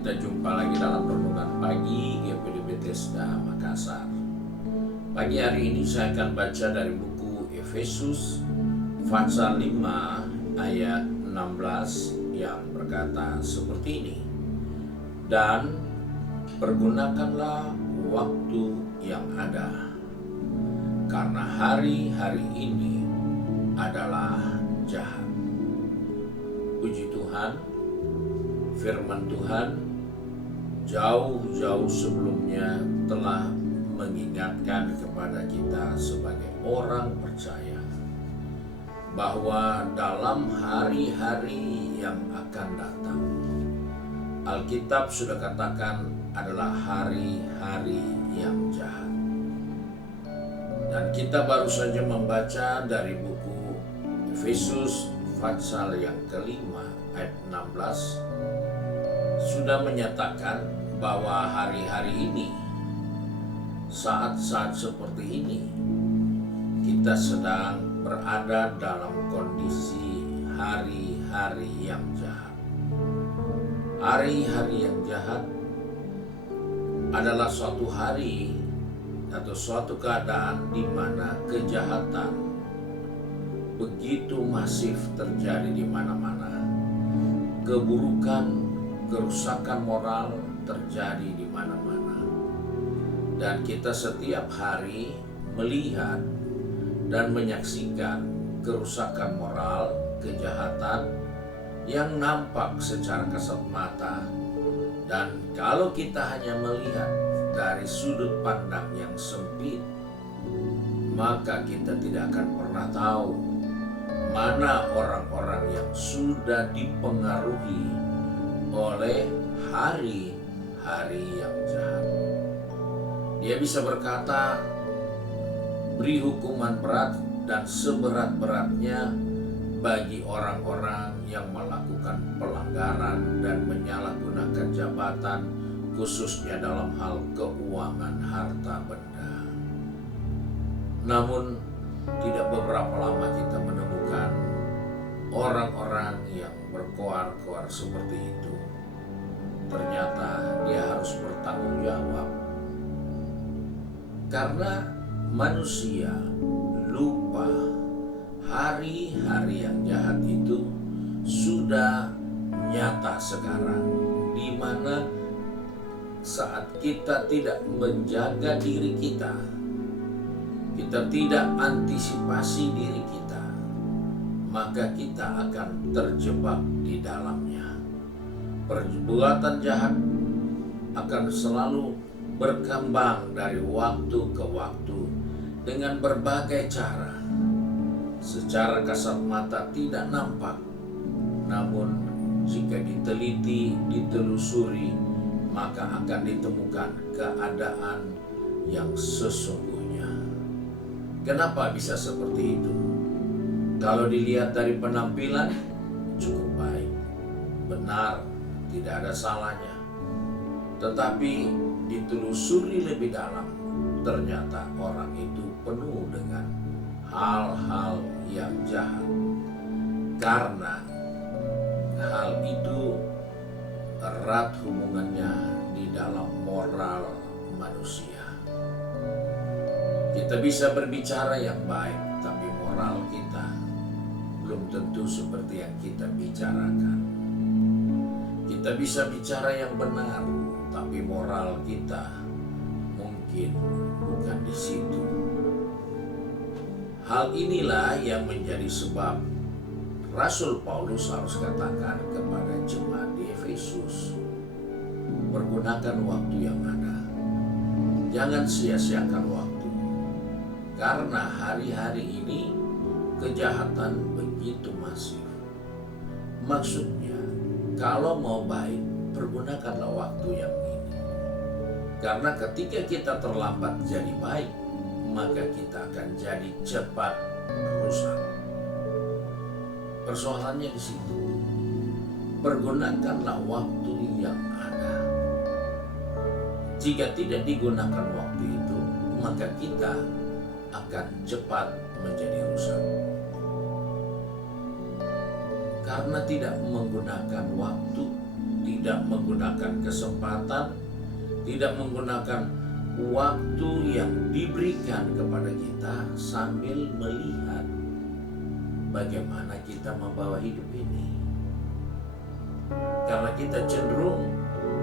Kita jumpa lagi dalam renungan pagi GPD Bethesda Makassar. Pagi hari ini saya akan baca dari buku Efesus pasal 5 ayat 16 yang berkata seperti ini. Dan pergunakanlah waktu yang ada, karena hari-hari ini adalah jahat. Puji Tuhan, firman Tuhan jauh-jauh sebelumnya telah mengingatkan kepada kita sebagai orang percaya bahwa dalam hari-hari yang akan datang, Alkitab sudah katakan adalah hari-hari yang jahat. Dan kita baru saja membaca dari buku Efesus pasal yang kelima ayat 16 sudah menyatakan bahwa hari-hari ini, saat-saat seperti ini, kita sedang berada dalam kondisi hari-hari yang jahat. Hari-hari yang jahat adalah suatu hari atau suatu keadaan di mana kejahatan begitu masif terjadi di mana-mana. Keburukan, kerusakan moral terjadi di mana-mana. Dan kita setiap hari melihat dan menyaksikan kerusakan moral, kejahatan yang nampak secara kasat mata. Dan kalau kita hanya melihat dari sudut pandang yang sempit, maka kita tidak akan pernah tahu mana orang-orang yang sudah dipengaruhi oleh hari-hari yang jahat. Dia bisa berkata, beri hukuman berat dan seberat-beratnya bagi orang-orang yang melakukan pelanggaran dan menyalahgunakan jabatan, khususnya dalam hal keuangan harta benda. Namun tidak beberapa lama kita menemukan orang-orang yang berkoar-koar seperti itu. Ternyata dia harus bertanggung jawab. Karena manusia lupa hari-hari yang jahat itu sudah nyata sekarang, di mana saat kita tidak menjaga diri kita tidak antisipasi diri kita, maka kita akan terjebak di dalamnya. Perbuatan jahat akan selalu berkembang dari waktu ke waktu dengan berbagai cara. Secara kasat mata tidak nampak, namun jika diteliti, ditelusuri, maka akan ditemukan keadaan yang sesungguhnya. Kenapa bisa seperti itu? Kalau dilihat dari penampilan, cukup baik, benar, tidak ada salahnya. Tetapi ditelusuri lebih dalam, ternyata orang itu penuh dengan hal-hal yang jahat. Karena hal itu erat hubungannya di dalam moral manusia. Kita bisa berbicara yang baik, tapi moral kita belum tentu seperti yang kita bicarakan. Kita bisa bicara yang benar, tapi moral kita mungkin bukan di situ. Hal inilah yang menjadi sebab Rasul Paulus harus katakan kepada jemaat di Efesus, pergunakan waktu yang ada. Jangan sia-siakan waktu. Karena hari-hari ini kejahatan begitu masif. Maksudnya, kalau mau baik, pergunakanlah waktu yang ini. Karena ketika kita terlambat jadi baik, maka kita akan jadi cepat rusak. Persoalannya di situ. Pergunakanlah waktu yang ada. Jika tidak digunakan waktu itu, maka kita akan cepat menjadi rusak. Karena tidak menggunakan waktu di tidak menggunakan kesempatan, tidak menggunakan waktu yang diberikan kepada kita sambil melihat bagaimana kita membawa hidup ini. Karena kita cenderung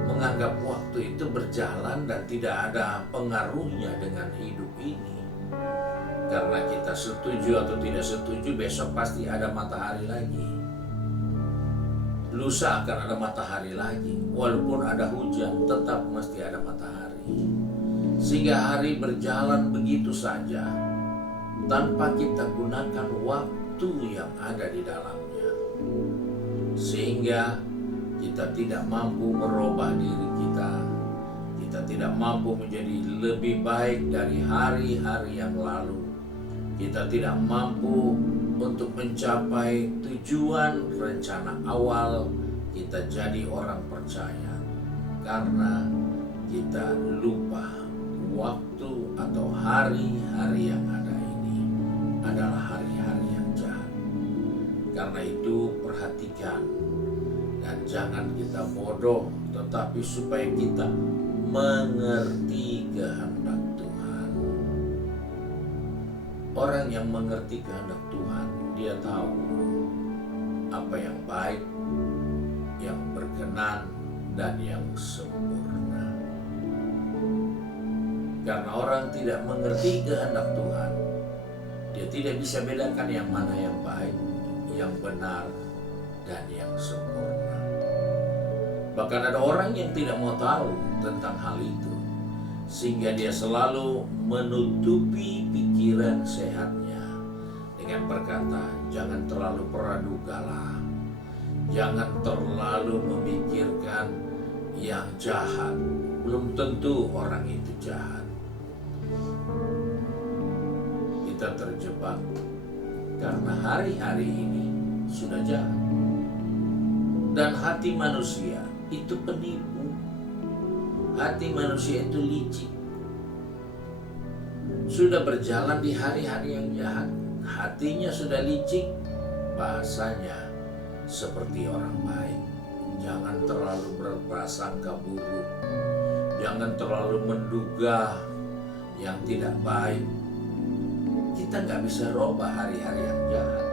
menganggap waktu itu berjalan dan tidak ada pengaruhnya dengan hidup ini. Karena kita setuju atau tidak setuju, besok pasti ada matahari lagi. Lusa akan ada matahari lagi. Walaupun ada hujan, tetap mesti ada matahari. Sehingga hari berjalan begitu saja, tanpa kita gunakan waktu yang ada di dalamnya. Sehingga kita tidak mampu merubah diri kita. Kita tidak mampu menjadi lebih baik dari hari-hari yang lalu. Kita tidak mampu untuk mencapai tujuan rencana awal kita jadi orang percaya. Karena kita lupa waktu atau hari-hari yang ada ini adalah hari-hari yang jahat. Karena itu perhatikan dan jangan kita bodoh, tetapi supaya kita mengerti kehendak Tuhan. Orang yang mengerti kehendak Tuhan, dia tahu apa yang baik, yang berkenan, dan yang sempurna. Karena orang tidak mengerti kehendak Tuhan, dia tidak bisa bedakan yang mana yang baik, yang benar, dan yang sempurna. Bahkan ada orang yang tidak mau tahu tentang hal itu, sehingga dia selalu menutupi pikiran sehatnya dengan berkata, jangan terlalu pradugalah, jangan terlalu memikirkan yang jahat. Belum tentu orang itu jahat. Kita terjebak karena hari-hari ini sudah jahat. Dan hati manusia itu penipu. Hati manusia itu licik. Sudah berjalan di hari-hari yang jahat, hatinya sudah licik, bahasanya seperti orang baik. Jangan terlalu berprasangka buruk. Jangan terlalu menduga yang tidak baik. Kita nggak bisa rubah hari-hari yang jahat.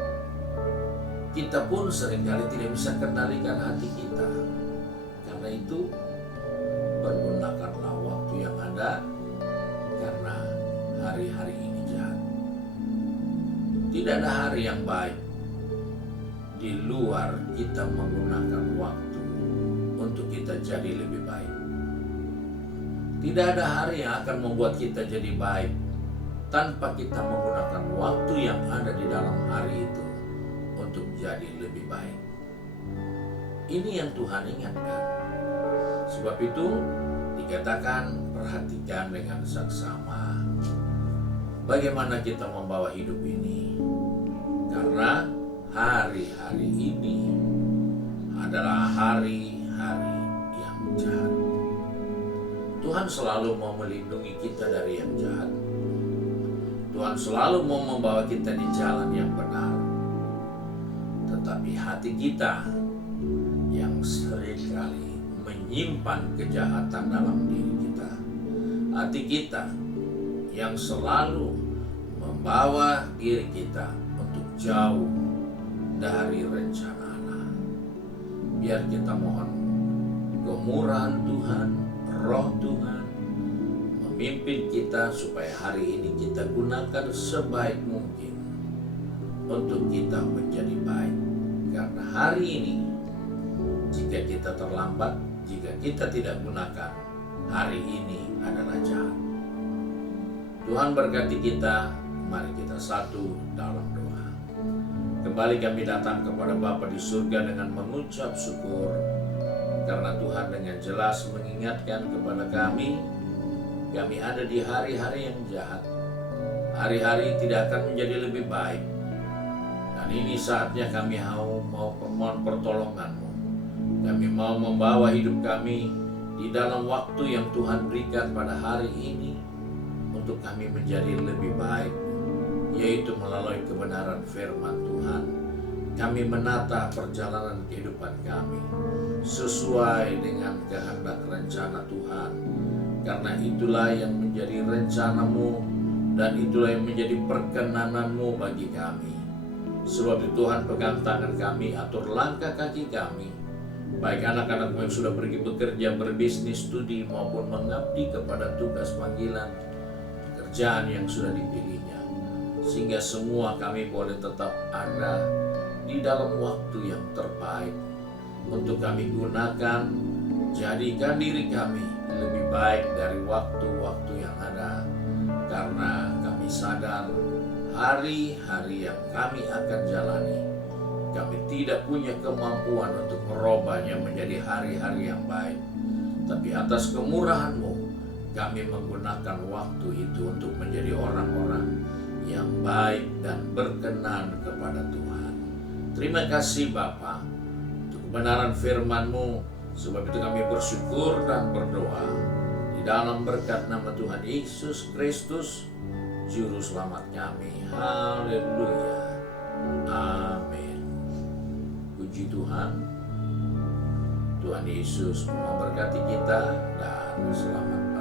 Kita pun seringkali tidak bisa kendalikan hati kita. Karena itu, pergunakanlah waktu yang ada, karena hari-hari ini jahat. Tidak ada hari yang baik di luar kita menggunakan waktu untuk kita jadi lebih baik. Tidak ada hari yang akan membuat kita jadi baik tanpa kita menggunakan waktu yang ada di dalam hari itu untuk jadi lebih baik. Ini yang Tuhan ingatkan. Sebab itu dikatakan perhatikan dengan saksama bagaimana kita membawa hidup ini. Karena hari-hari ini adalah hari-hari yang jahat. Tuhan selalu mau melindungi kita dari yang jahat. Tuhan selalu mau membawa kita di jalan yang benar. Tetapi hati kita yang seringkali menyimpan kejahatan dalam diri kita, hati kita yang selalu membawa diri kita untuk jauh dari rencana Allah. Biar kita mohon kemurahan Tuhan, Roh Tuhan memimpin kita supaya hari ini kita gunakan sebaik mungkin untuk kita menjadi baik. Karena hari ini, jika kita terlambat, jika kita tidak gunakan, hari ini adalah jahat. Tuhan berkati kita. Mari kita satu dalam doa. Kembali kami datang kepada Bapa di surga dengan mengucap syukur, karena Tuhan dengan jelas mengingatkan kepada kami ada di hari-hari yang jahat. Hari-hari tidak akan menjadi lebih baik. Dan ini saatnya kami mau mohon pertolongan-Mu. Kami mau membawa hidup kami di dalam waktu yang Tuhan berikan pada hari ini untuk kami menjadi lebih baik, yaitu melalui kebenaran firman Tuhan. Kami menata perjalanan kehidupan kami sesuai dengan kehendak rencana Tuhan. Karena itulah yang menjadi rencana-Mu dan itulah yang menjadi perkenanan-Mu bagi kami. Sebab itu Tuhan pegang tangan kami, atur langkah kaki kami. Baik anak-anakmu yang sudah pergi bekerja, berbisnis, studi maupun mengabdi kepada tugas panggilan, pekerjaan yang sudah dipilihnya. Sehingga semua kami boleh tetap ada di dalam waktu yang terbaik untuk kami gunakan. Jadikan diri kami lebih baik dari waktu-waktu yang ada, karena kami sadar hari-hari yang kami akan jalani, kami tidak punya kemampuan untuk merubahnya menjadi hari-hari yang baik. Tapi atas kemurahan-Mu, kami menggunakan waktu itu untuk menjadi orang-orang yang baik dan berkenan kepada Tuhan. Terima kasih Bapa untuk kebenaran firman-Mu. Sebab itu kami bersyukur dan berdoa di dalam berkat nama Tuhan Yesus Kristus, Juru Selamat kami. Haleluya. Amin. Puji Tuhan. Tuhan Yesus memberkati kita dan selamat.